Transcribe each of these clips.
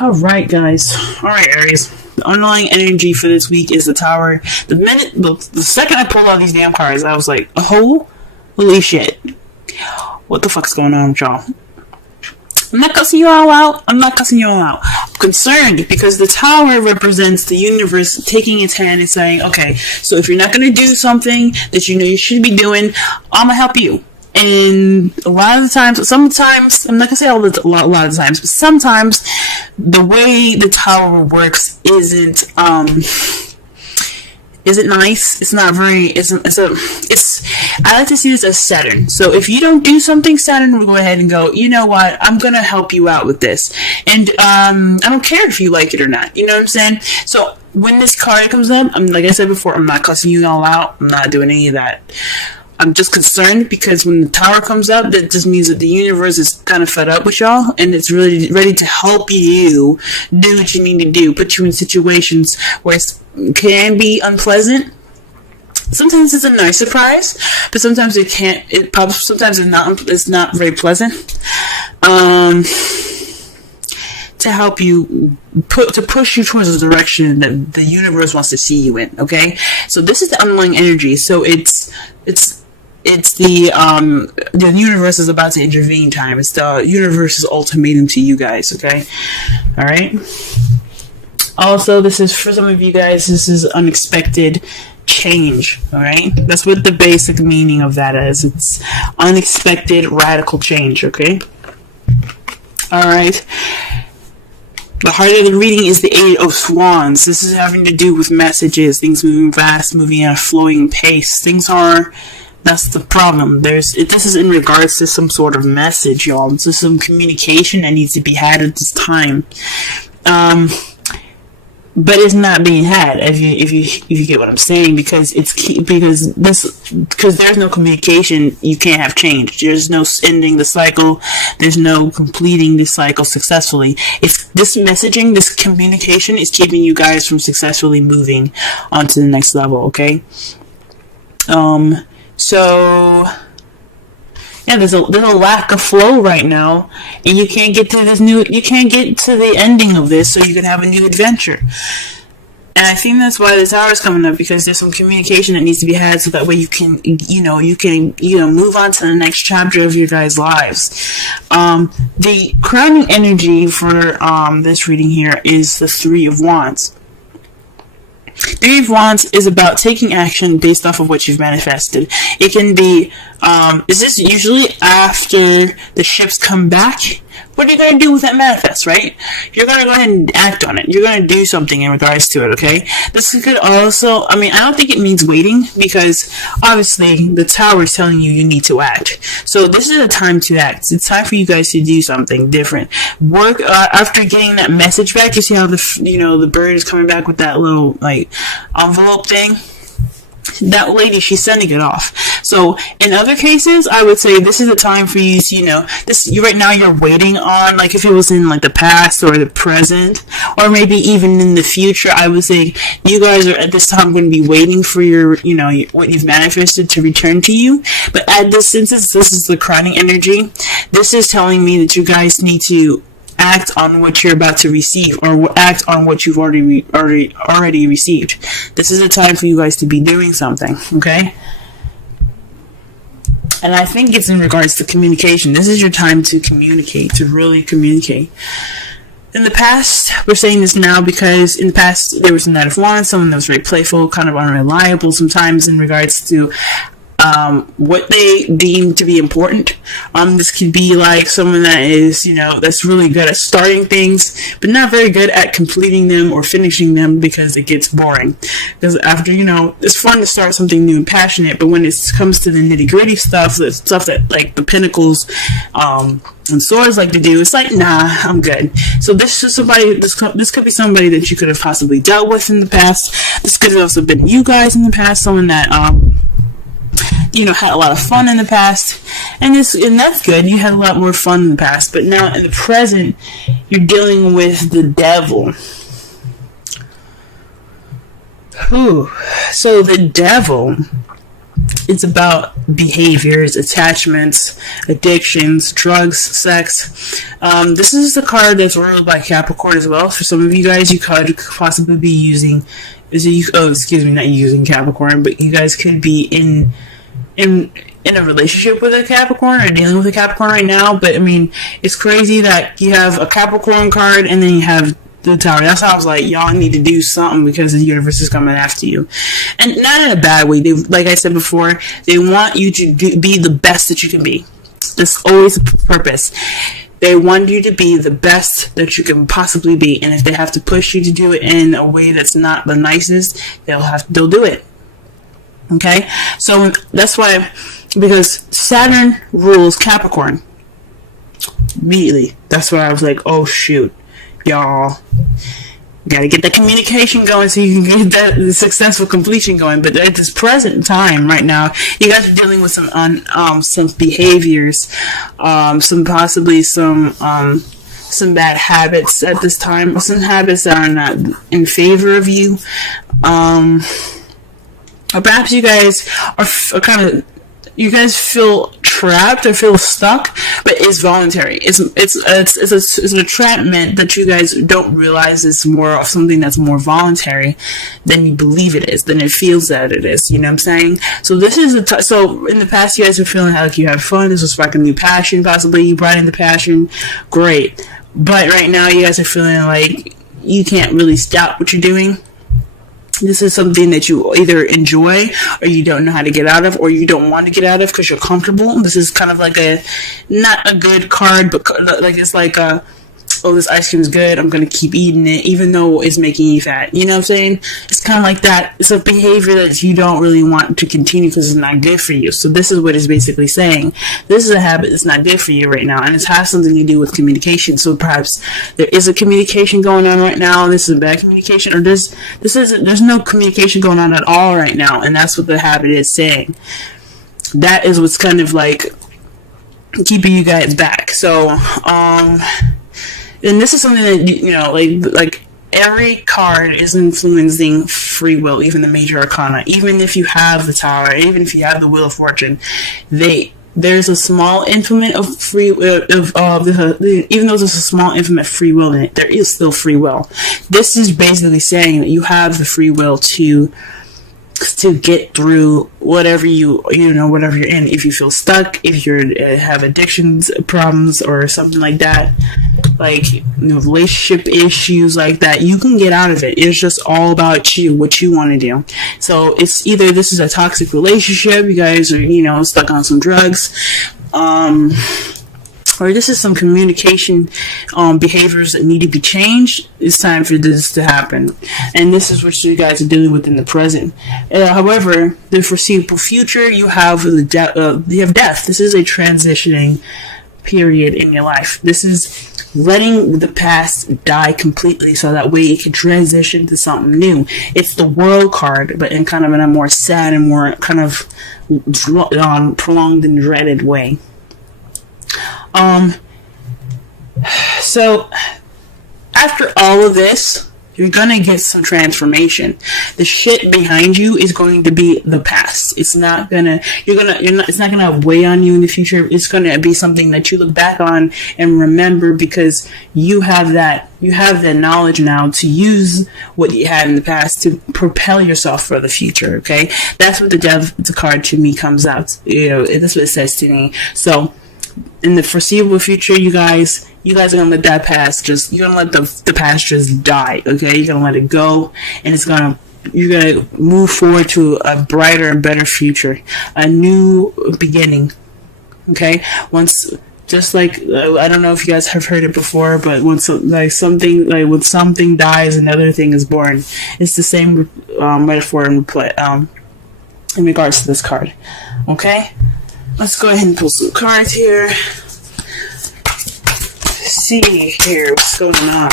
Alright, guys. Alright, Aries. The underlying energy for this week is the Tower. The second I pulled out these damn cards, I was like, oh, holy shit. What the fuck's going on with y'all? I'm not cussing you all out. I'm concerned because the Tower represents the universe taking its hand and saying, okay, so if you're not going to do something that you know you should be doing, I'm going to help you. And a lot of the times, sometimes, I'm not gonna say a lot of the times, but sometimes the way the Tower works isn't nice. It's not very, I like to see this as Saturn. So if you don't do something, Saturn will go ahead and go, you know what, I'm gonna help you out with this. And, I don't care if you like it or not. You know what I'm saying? So when this card comes up, like I said before, I'm not cussing you all out. I'm not doing any of that. I'm just concerned because when the Tower comes up, that just means that the universe is kind of fed up with y'all and it's really ready to help you do what you need to do, put you in situations where it can be unpleasant. Sometimes it's a nice surprise, but sometimes it can't. Sometimes it's not very pleasant. To help you to push you towards the direction that the universe wants to see you in. Okay, so this is the underlying energy. So it's the universe is about to intervene time. It's the universe's ultimatum to you guys. Okay, all right. Also, this is for some of you guys. This is unexpected change. All right, that's what the basic meaning of that is. It's unexpected radical change. Okay, all right. The heart of the reading is the Eight of Wands. This is having to do with messages, things moving fast, moving at a flowing pace. That's the problem. This is in regards to some sort of message, y'all. This is some communication that needs to be had at this time. But it's not being had, if you get what I'm saying, because there's no communication, you can't have change. There's no ending the cycle. There's no completing the cycle successfully. If this messaging, this communication is keeping you guys from successfully moving on to the next level, okay? So yeah, there's a lack of flow right now, and you can't get to the ending of this, so you can have a new adventure. And I think that's why the Tower is coming up, because there's some communication that needs to be had, so that way you can move on to the next chapter of your guys' lives. The crowning energy for this reading here is the Three of Wands. Three of Wands is about taking action based off of what you've manifested. It can be, is this usually after the ships come back? What are you going to do with that manifest, right? You're going to go ahead and act on it. You're going to do something in regards to it, okay? This could also, I don't think it means waiting, because obviously the Tower is telling you need to act. So this is a time to act. It's time for you guys to do something different. Work, after getting that message back, you see how the bird is coming back with that little, envelope thing? That lady, she's sending it off. So in other cases, I would say this is a time for you to, right now you're waiting on, if it was in the past or the present, or maybe even in the future, I would say you guys are at this time going to be waiting for your, what you've manifested to return to you. But since this is the crowning energy, this is telling me that you guys need to act on what you're about to receive, or act on what you've already received. This is a time for you guys to be doing something, okay? And I think it's in regards to communication. This is your time to communicate, to really communicate. In the past, we're saying this now because in the past there was a Knight of Wands, someone that was very playful, kind of unreliable sometimes in regards to what they deem to be important. This could be someone that is, that's really good at starting things, but not very good at completing them or finishing them, because it gets boring. Because after, it's fun to start something new and passionate, but when it comes to the nitty gritty stuff, the stuff that the Pentacles, and swords like to do, it's nah, I'm good. So this is somebody, this could be somebody that you could have possibly dealt with in the past. This could have also been you guys in the past, someone that, had a lot of fun in the past, and that's good. You had a lot more fun in the past, but now in the present, you're dealing with the devil. So the devil It's about behaviors, attachments, addictions, drugs, sex. This is the card that's ruled by Capricorn as well. For some of you guys, you could possibly be using, not using Capricorn, but you guys could be in a relationship with a Capricorn or dealing with a Capricorn right now. But I mean, it's crazy that you have a Capricorn card and then you have the Tower. That's how I was like, y'all need to do something because the universe is coming after you, and not in a bad way. They, like I said before, they want you to be the best that you can be. That's always the purpose. They want you to be the best that you can possibly be, and if they have to push you to do it in a way that's not the nicest, they'll do it. Okay, so that's why, because Saturn rules Capricorn. Immediately, that's why I was like, oh shoot. Y'all gotta get the communication going so you can get that successful completion going. But at this present time right now, you guys are dealing with some behaviors, some bad habits at this time, some habits that are not in favor of you, or perhaps you guys are kind of, you guys feel trapped or feel stuck, but it's voluntary. It's an entrapment that you guys don't realize is more of something that's more voluntary than you believe it is, than it feels that it is. You know what I'm saying? So this is so in the past, you guys are feeling like you had fun. This was like a new passion, possibly you brought in the passion. Great, but right now you guys are feeling like you can't really stop what you're doing. This is something that you either enjoy or you don't know how to get out of, or you don't want to get out of because you're comfortable. This is kind of like not a good card, but like it's like oh, this ice cream is good, I'm going to keep eating it, even though it's making you fat. You know what I'm saying? It's kind of like that. It's a behavior that you don't really want to continue because it's not good for you. So this is what it's basically saying. This is a habit that's not good for you right now, and it has something to do with communication. So perhaps there is a communication going on right now. This is a bad communication, or there's no communication going on at all right now, and that's what the habit is saying. That is what's kind of like keeping you guys back. So, and this is something that, you know, like every card is influencing free will, even the major arcana. Even if you have the Tower, even if you have the Wheel of Fortune, there's a small influence of free will, even though there's a small influence of free will in it, there is still free will. This is basically saying that you have the free will to get through whatever whatever you're in. If you feel stuck, if you have addictions problems or something like that, like, you know, relationship issues like that, you can get out of it. It's just all about you, what you want to do. So it's either this is a toxic relationship, you guys are, you know, stuck on some drugs, or this is some communication behaviors that need to be changed. It's time for this to happen, and this is what you guys are dealing with in the present. However, the foreseeable future, you have death. This is a transitioning period in your life. This is letting the past die completely so that way it can transition to something new. It's the World card, but in kind of a more sad and more kind of prolonged and dreaded way. So after all of this, you're gonna get some transformation. The shit behind you is going to be the past. It's not gonna, it's not gonna weigh on you in the future. It's gonna be something that you look back on and remember, because you have that knowledge now to use what you had in the past to propel yourself for the future. Okay, that's what the card to me comes out. You know, that's what it says to me. So in the foreseeable future, you guys are gonna let that past you're gonna let the past just die. Okay, you're gonna let it go, and you're gonna move forward to a brighter and better future, a new beginning. Okay, just like, I don't know if you guys have heard it before, but when something dies, another thing is born. It's the same metaphor in regards to this card. Okay, let's go ahead and pull some cards here. See here what's going on.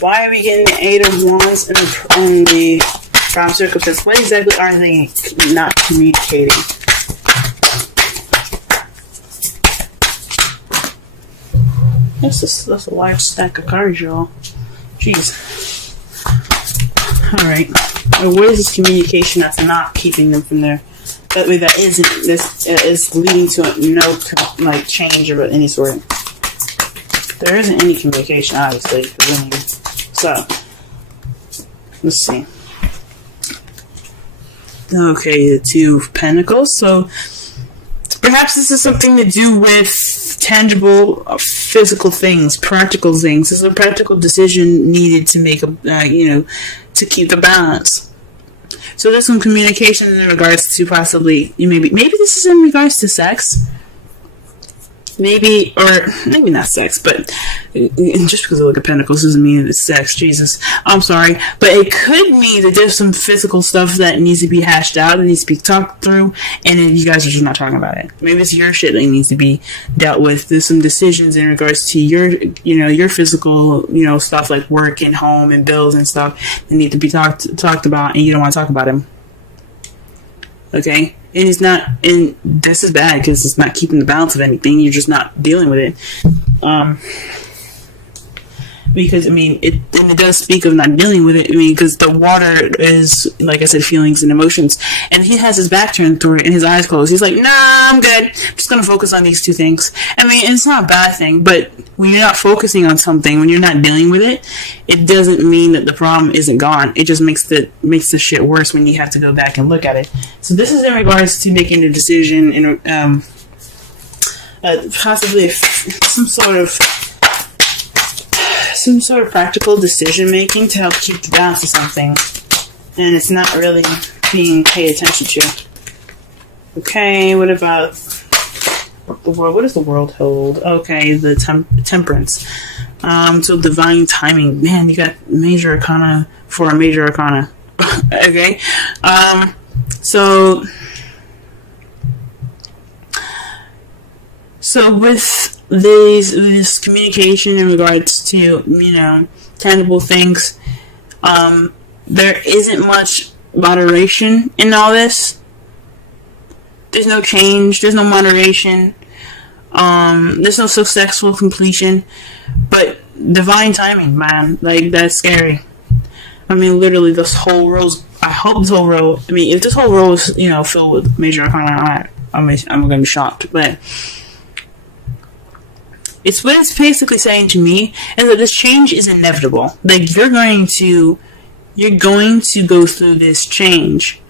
Why are we getting the Eight of Wands in the Prime Circumstance? What exactly are they not communicating? That's a large stack of cards, y'all. Jeez. Alright. Or what is this communication that's not keeping them from there? That way, that isn't, this is leading to no, like, change of any sort. There isn't any communication, obviously. So, let's see. Okay, the Two of Pentacles. So, perhaps this is something to do with tangible, physical things, practical things. There's a practical decision needed to make to keep the balance. So there's some communication in regards to possibly, maybe this is in regards to sex. Maybe not sex, but just because I look at pentacles doesn't mean it's sex. Jesus, I'm sorry, but it could mean that there's some physical stuff that needs to be hashed out, that needs to be talked through, and then you guys are just not talking about it. Maybe it's your shit that needs to be dealt with. There's some decisions in regards to your physical, stuff like work and home and bills and stuff that need to be talked about, and you don't want to talk about them. Okay. And it's not, and this is bad because it's not keeping the balance of anything. You're just not dealing with it. Because, it does speak of not dealing with it. Because the water is, like I said, feelings and emotions. And he has his back turned toward it and his eyes closed. He's like, nah, I'm good. I'm just going to focus on these two things. It's not a bad thing, but when you're not focusing on something, when you're not dealing with it, it doesn't mean that the problem isn't gone. It just makes the shit worse when you have to go back and look at it. So this is in regards to making a decision in, possibly some sort of practical decision making to help keep the balance of something, and it's not really being paid attention to. Okay, what about the world? What does the world hold? Okay, the temperance. So divine timing. Man, you got major arcana for a major arcana. Okay, So with this communication in regards to, tangible things, there isn't much moderation in all this. There's no change, there's no moderation, there's no successful completion, but divine timing, man, like, that's scary. Literally, this whole row, if this whole row is, filled with major arcana, I'm gonna be shocked, but it's what it's basically saying to me is that this change is inevitable. Like, you're going to go through this change,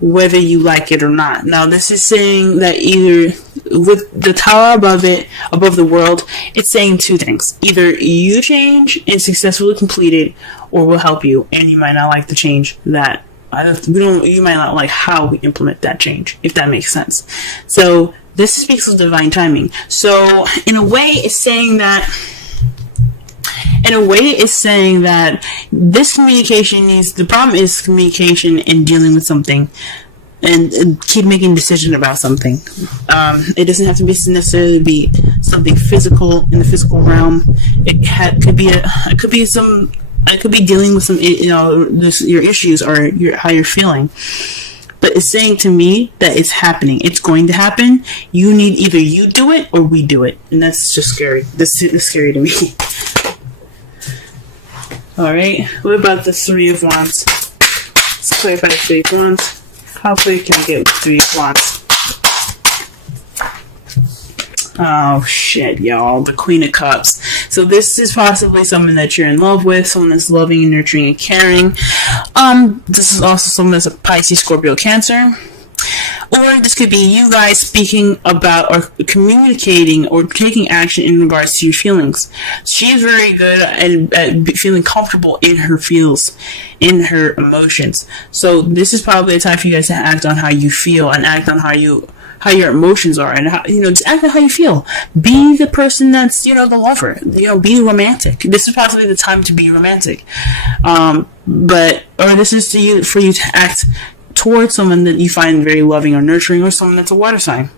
whether you like it or not. Now, this is saying that either with the tower above the world, it's saying two things. Either you change and successfully complete it, or we'll help you, and you might not like the change that you might not like how we implement that change, if that makes sense. So this speaks of divine timing. So in a way, it's saying that this communication the problem is communication and dealing with something, and keep making decisions about something. It doesn't have to necessarily be something physical in the physical realm. It could be dealing with some, your issues or how you're feeling. But it's saying to me that it's happening. It's going to happen. Either you do it or we do it. And that's just scary. This is scary to me. Alright. What about the Three of Wands? Let's clarify the Three of Wands. How quick can I get with Three of Wands? Oh shit, y'all. The Queen of Cups. So this is possibly someone that you're in love with, someone that's loving and nurturing and caring. This is also someone that's a Pisces, Scorpio, Cancer. Or this could be you guys speaking about or communicating or taking action in regards to your feelings. She's very good at feeling comfortable in her feels, in her emotions. So this is probably a time for you guys to act on how you feel and act on how your emotions are, and how, just act on how you feel. Be the person that's, the lover. Be romantic. This is possibly the time to be romantic. Or this is for you to act towards someone that you find very loving or nurturing, or someone that's a water sign.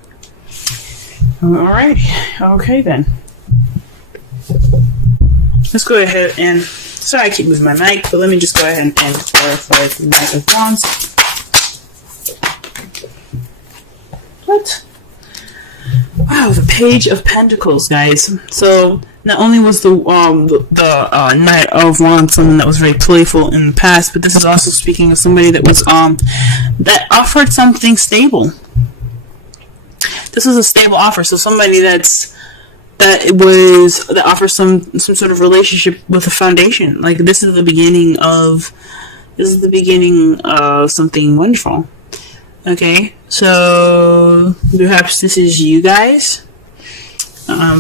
Alright. Okay then. Let's go ahead and, sorry I keep moving my mic, but let me just go ahead and clarify the Knight of Wands. What? Wow, Wow, the Page of Pentacles, guys. So not only was the Knight of Wands someone that was very playful in the past, but this is also speaking of somebody that was that offered something stable. This was a stable offer, so somebody that offers some sort of relationship with a foundation. Like this is the beginning of something wonderful. Okay, so perhaps this is you guys.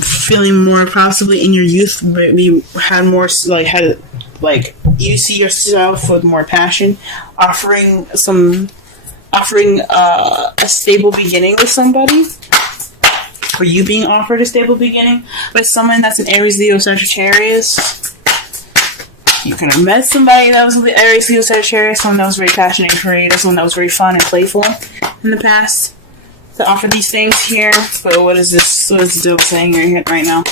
Feeling more possibly in your youth, you had more you see yourself with more passion, offering a stable beginning with somebody, or you being offered a stable beginning with someone that's an Aries, Leo, Sagittarius. You could have met somebody that was an Aries, Leo, Sagittarius, someone that was very passionate and creative, someone that was very fun and playful in the past to offer these things here. But what is this? What is the devil saying right now?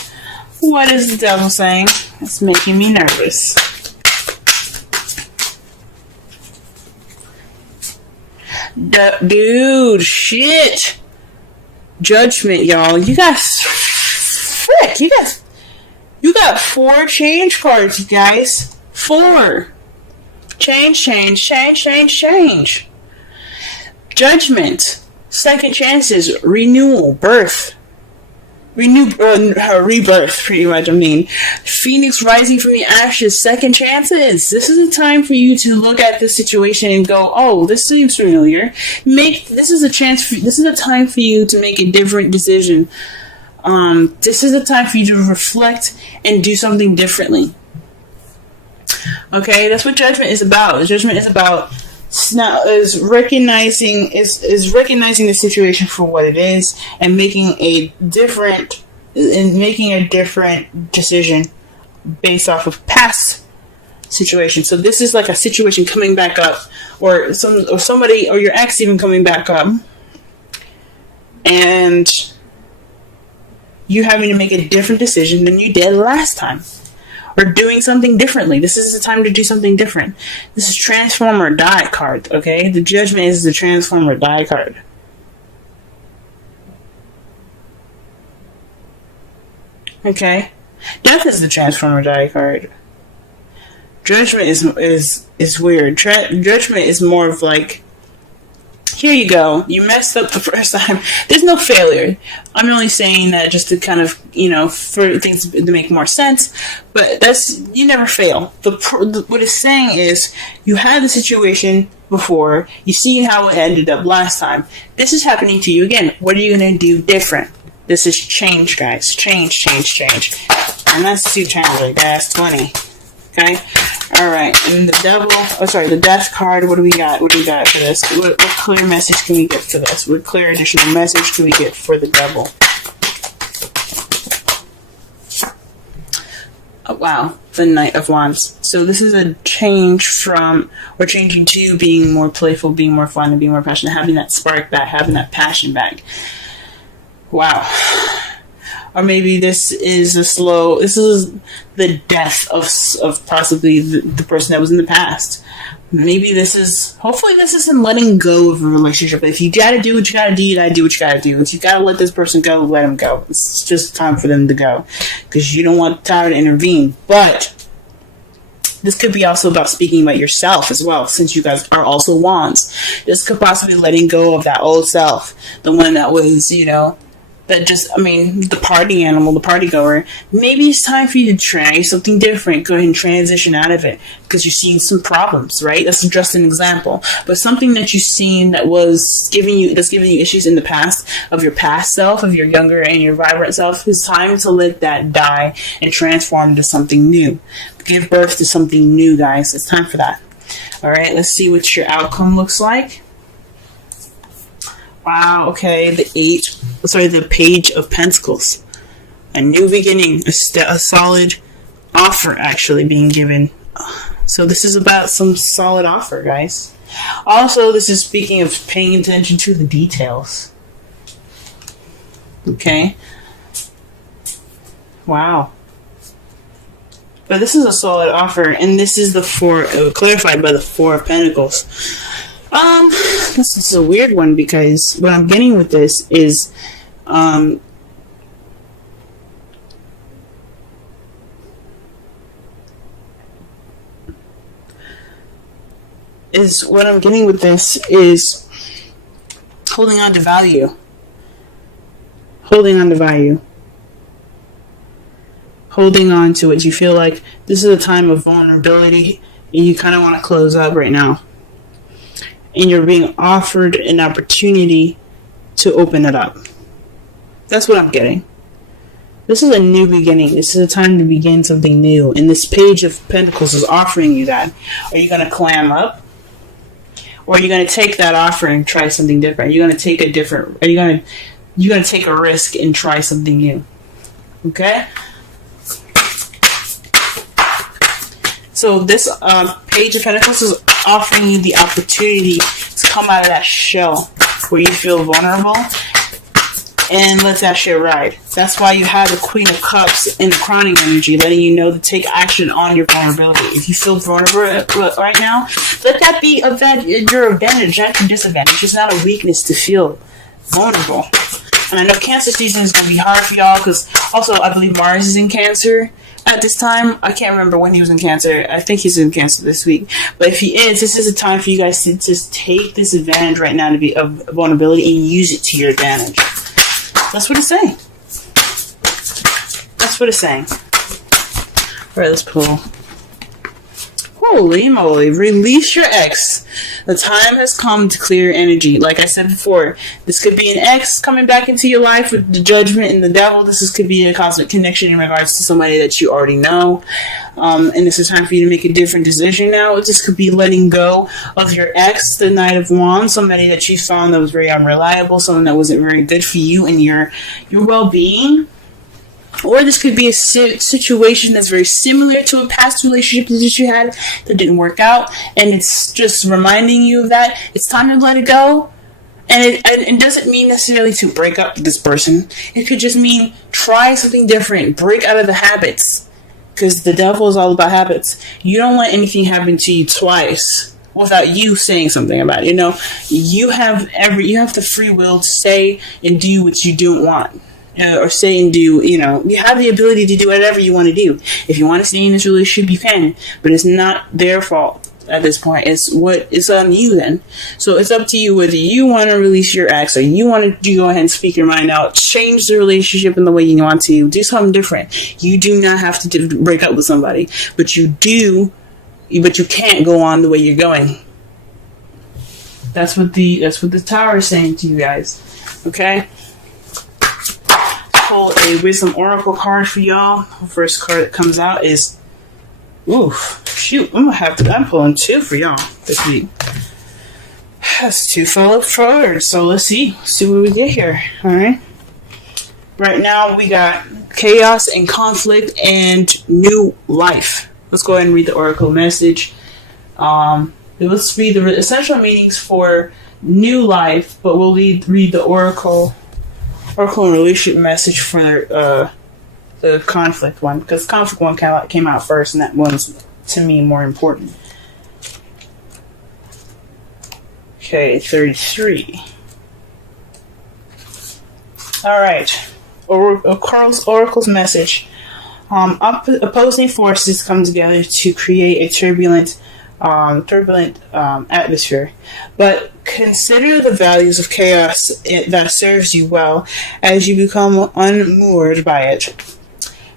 What is the devil saying? It's making me nervous. Dude, shit. Judgment, y'all. You got 4 change cards, you guys. 4. Change. Judgment. Second chances. Renewal. Birth. Rebirth, pretty much. I mean, Phoenix rising from the ashes. Second chances. This is a time for you to look at the situation and go, "Oh, this seems familiar." This is a time for you to make a different decision. This is a time for you to reflect and do something differently. Okay, that's what judgment is about. Judgment is about recognizing the situation for what it is and making a different decision based off of past situations. So this is like a situation coming back up, or somebody or your ex even coming back up, and you having to make a different decision than you did last time, or doing something differently. This is the time to do something different. This is transform or die card, okay? The Judgment is the transform or die card. Okay? Death is the transform or die card. Judgment is weird. Judgment is more of like, here you go. You messed up the first time. There's no failure. I'm only saying that just to kind of, for things to make more sense. But you never fail. What it's saying is, you had the situation before. You see how it ended up last time. This is happening to you again. What are you going to do different? This is change, guys. Change. And that's 2 times, that's 20. Okay? Alright, and the death card, what do we got? What do we got for this? What clear message can we get for this? What clear additional message can we get for the devil? Oh, wow, the Knight of Wands. So this is a change we're changing to being more playful, being more fun, and being more passionate, having that spark back, having that passion back. Wow. Or maybe this is the death of possibly the person that was in the past. Maybe hopefully this isn't letting go of a relationship. If you gotta do what you gotta do, you gotta do what you gotta do. If you gotta let this person go, let them go. It's just time for them to go. Because you don't want time to intervene. But this could be also about speaking about yourself as well, since you guys are also wands. This could possibly be letting go of that old self. The one that was, the party animal, the party goer. Maybe it's time for you to try something different. Go ahead and transition out of it because you're seeing some problems, right? That's just an example. But something that you've seen that's giving you issues in the past, of your past self, of your younger and your vibrant self, it's time to let that die and transform into something new. Give birth to something new, guys. It's time for that. All right, let's see what your outcome looks like. Wow, okay, the Page of Pentacles. A new beginning, a solid offer actually being given. So this is about some solid offer, guys. Also, this is speaking of paying attention to the details. Okay. Wow. But this is a solid offer, and this is clarified by the 4 of Pentacles. This is a weird one because what I'm getting with this is, is what I'm getting with this is holding on to value. Holding on to value. Holding on to it. You feel like this is a time of vulnerability and you kind of want to close up right now. And you're being offered an opportunity to open it up. That's what I'm getting. This is a new beginning. This is a time to begin something new. And this Page of Pentacles is offering you that. Are you going to clam up? Or are you going to take that offer and try something different? Are you going to take a different... You're going to take a risk and try something new. Okay? So this Page of Pentacles is offering you the opportunity to come out of that shell where you feel vulnerable and let that shit ride. That's why you have the Queen of Cups in the crowning energy, letting you know to take action on your vulnerability. If you feel vulnerable right now, let that be your advantage, not your disadvantage. It's not a weakness to feel vulnerable. And I know Cancer season is going to be hard for y'all because also I believe Mars is in Cancer at this time. I can't remember when he was in Cancer. I think he's in Cancer this week. But if he is, this is a time for you guys to just take this advantage right now to be of vulnerability and use it to your advantage. That's what it's saying. That's what it's saying. Alright, let's pull. Holy moly. Release your ex. The time has come to clear energy. Like I said before, this could be an ex coming back into your life with the Judgment and the Devil. This could be a cosmic connection in regards to somebody that you already know. And this is time for you to make a different decision now. This could be letting go of your ex, the Knight of Wands, somebody that you found that was very unreliable, someone that wasn't very good for you and your well-being. Or this could be a situation that's very similar to a past relationship that you had that didn't work out. And it's just reminding you of that. It's time to let it go. And it doesn't mean necessarily to break up with this person. It could just mean try something different. Break out of the habits. Because the Devil is all about habits. You don't let anything happen to you twice without you saying something about it. You know, you have the free will to say and do what you don't want. Or say and do, you have the ability to do whatever you want to do. If you want to stay in this relationship, you can. But it's not their fault at this point. It's on you then. So it's up to you whether you want to release your ex or you want to go ahead and speak your mind out. Change the relationship in the way you want to. Do something different. You do not have to break up with somebody. But you can't go on the way you're going. That's what the Tower is saying to you guys. Okay? Pull a Wisdom Oracle card for y'all. The first card that comes out is, I'm pulling two for y'all this week. That's two fell forward. So let's see what we get here. All right. Right now we got chaos and conflict and new life. Let's go ahead and read the Oracle message. Let's read the essential meanings for new life, but we'll read the Oracle and relationship message for the conflict one, because conflict one came out first, and that one's to me more important. Okay, 33. All right, Oracle's message. Opposing forces come together to create a turbulent atmosphere, but consider the values of chaos that serves you well as you become unmoored by it.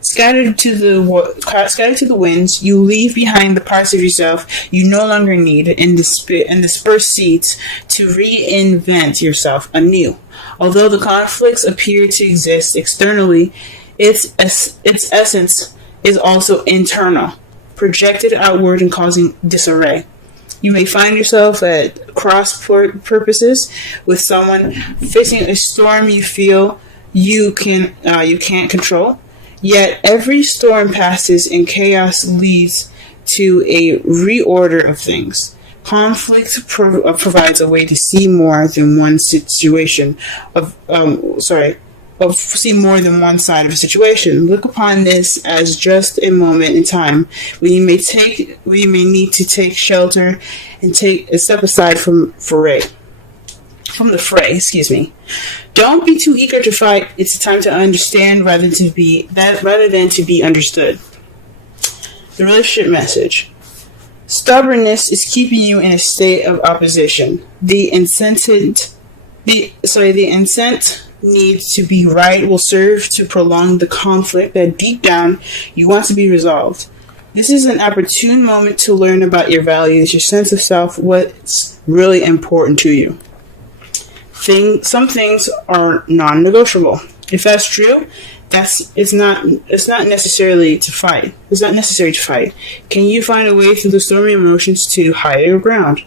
Scattered to the winds, you leave behind the parts of yourself you no longer need and disperse seeds to reinvent yourself anew. Although the conflicts appear to exist externally, its essence is also internal, projected outward and causing disarray. You may find yourself at cross purposes with someone facing a storm you feel you can't control. Yet every storm passes and chaos leads to a reorder of things. Conflict provides a way to see more than one situation see more than one side of a situation. Look upon this as just a moment in time when you may need to take shelter and take a step aside from the fray. Don't be too eager to fight. It's a time to understand rather than to be understood. The relationship message. Stubbornness is keeping you in a state of opposition. The incent needs to be right will serve to prolong the conflict that deep down you want to be resolved. This is an opportune moment to learn about your values, your sense of self, what's really important to you. Some things are non-negotiable. If that's true, it's not necessarily to fight. It's not necessary to fight. Can you find a way through the stormy emotions to higher ground?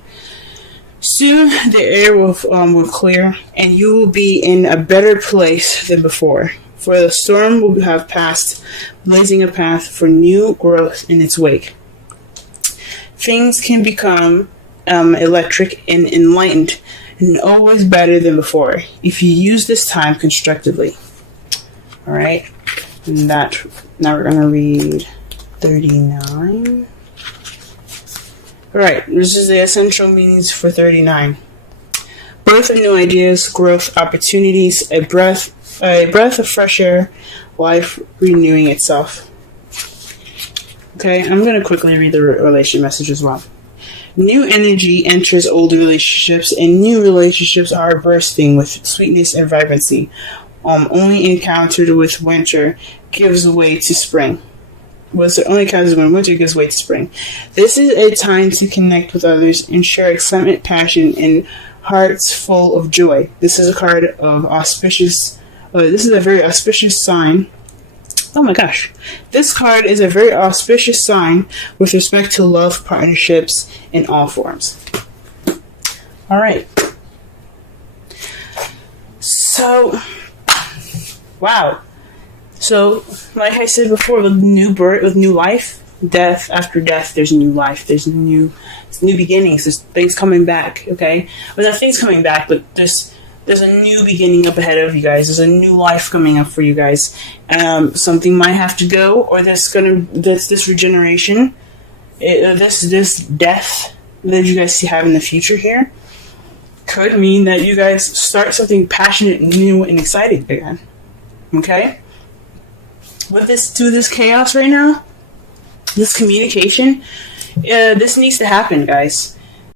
Soon the air will clear, and you will be in a better place than before. For the storm will have passed, blazing a path for new growth in its wake. Things can become electric and enlightened, and always better than before, if you use this time constructively. Alright, and now we're going to read 39. Alright, this is the essential meanings for 39. Birth of new ideas, growth, opportunities, a breath of fresh air, life renewing itself. Okay, I'm going to quickly read the relation message as well. New energy enters old relationships, and new relationships are bursting with sweetness and vibrancy. Only encountered with winter gives way to spring. Only encounters when winter gives way to spring. This is a time to connect with others and share excitement, passion, and hearts full of joy. This is a card of auspicious. This is a very auspicious sign. Oh my gosh. This card is a very auspicious sign with respect to love, partnerships, in all forms. Alright. So, wow. So, like I said before, with new birth, with new life, death after death, there's new life. There's new beginnings. There's things coming back, okay? Well, not things coming back, but there's a new beginning up ahead of you guys. There's a new life coming up for you guys. Something might have to go, or this regeneration, this death that you guys have in the future here could mean that you guys start something passionate, new, and exciting again. Okay? With this chaos right now, this communication, this needs to happen, guys.